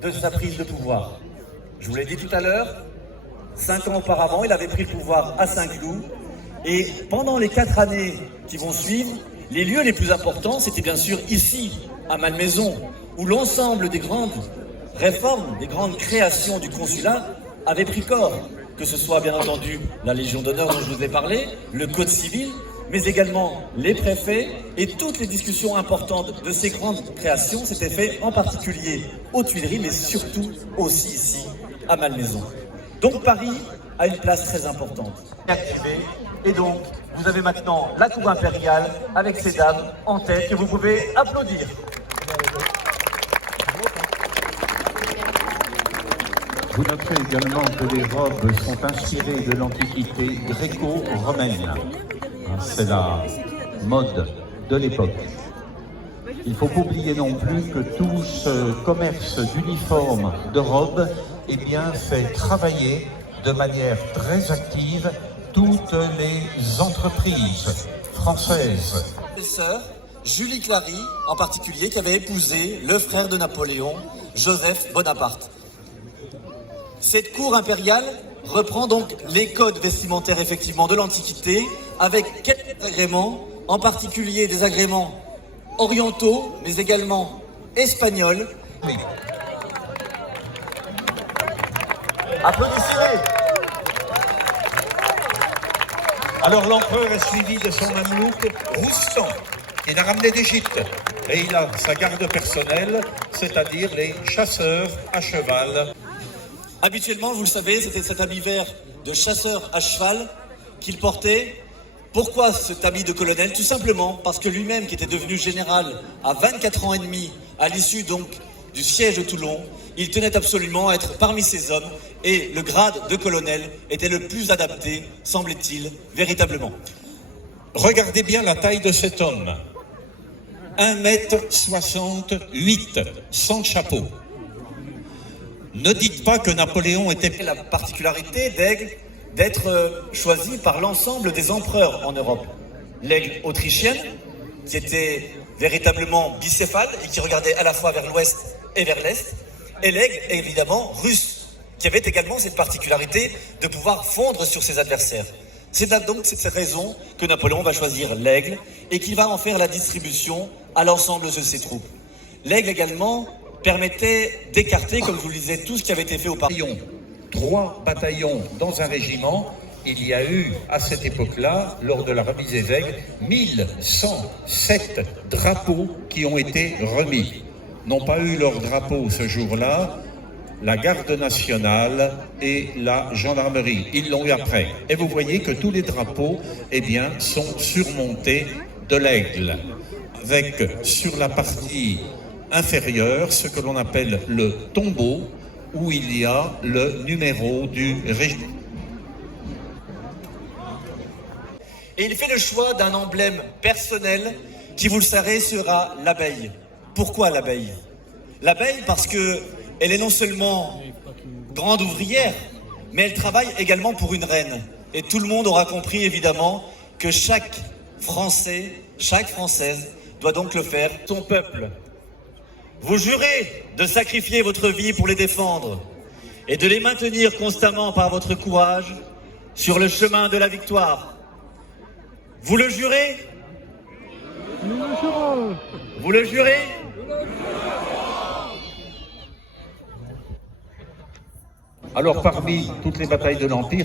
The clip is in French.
de sa prise de pouvoir. Je vous l'ai dit tout à l'heure, 5 ans auparavant, il avait pris le pouvoir à Saint-Cloud. Et pendant les 4 années qui vont suivre, les lieux les plus importants, c'était bien sûr ici, à Malmaison, où l'ensemble des grandes réformes, des grandes créations du consulat avaient pris corps. Que ce soit bien entendu la Légion d'honneur dont je vous ai parlé, le Code civil, mais également les préfets et toutes les discussions importantes de ces grandes créations s'étaient faites en particulier aux Tuileries, mais surtout aussi ici à Malmaison. Donc Paris a une place très importante. Et donc, vous avez maintenant la cour impériale avec ces dames en tête que vous pouvez applaudir. Vous noterez également que les robes sont inspirées de l'Antiquité gréco-romaine. C'est la mode de l'époque. Il ne faut pas oublier non plus que tout ce commerce d'uniformes, de robes, eh bien, fait travailler de manière très active toutes les entreprises françaises. Sœur Julie Clary, en particulier, qui avait épousé le frère de Napoléon, Joseph Bonaparte. Cette cour impériale reprend donc les codes vestimentaires effectivement de l'Antiquité, avec quelques agréments, en particulier des agréments orientaux, mais également espagnols. Oui. Applaudissez! Alors l'empereur est suivi de son mamelouk Roustan, qu'il a ramené d'Égypte. Et il a sa garde personnelle, c'est-à-dire les chasseurs à cheval. Habituellement, vous le savez, c'était cet habit vert de chasseur à cheval qu'il portait. Pourquoi cet habit de colonel? Tout simplement parce que lui-même, qui était devenu général à 24 ans et demi, à l'issue donc du siège de Toulon, il tenait absolument à être parmi ces hommes et le grade de colonel était le plus adapté, semblait-il, véritablement. Regardez bien la taille de cet homme. 1,68 m, sans chapeau. Ne dites pas que Napoléon était... La particularité d'Aigle d'être choisi par l'ensemble des empereurs en Europe. L'aigle autrichienne, qui était véritablement bicéphale et qui regardait à la fois vers l'ouest et vers l'est, et l'aigle évidemment russe, qui avait également cette particularité de pouvoir fondre sur ses adversaires. C'est donc cette raison que Napoléon va choisir l'aigle et qu'il va en faire la distribution à l'ensemble de ses troupes. L'aigle également permettait d'écarter, comme je vous le disais, tout ce qui avait été fait auparavant. 3 bataillons dans un régiment. Il y a eu, à cette époque-là, lors de la remise des aigles, 1107 drapeaux qui ont été remis. N'ont pas eu leur drapeau ce jour-là la garde nationale et la gendarmerie. Ils l'ont eu après. Et vous voyez que tous les drapeaux, eh bien, sont surmontés de l'aigle, avec sur la partie inférieure ce que l'on appelle le tombeau, où il y a le numéro du régiment. Et il fait le choix d'un emblème personnel qui, vous le savez, sera l'abeille. Pourquoi l'abeille? L'abeille parce que elle est non seulement grande ouvrière, mais elle travaille également pour une reine. Et tout le monde aura compris évidemment que chaque Français, chaque Française doit donc le faire. Son peuple. Vous jurez de sacrifier votre vie pour les défendre et de les maintenir constamment par votre courage sur le chemin de la victoire. Vous le jurez? Vous le jurez? Alors parmi toutes les batailles de l'Empire,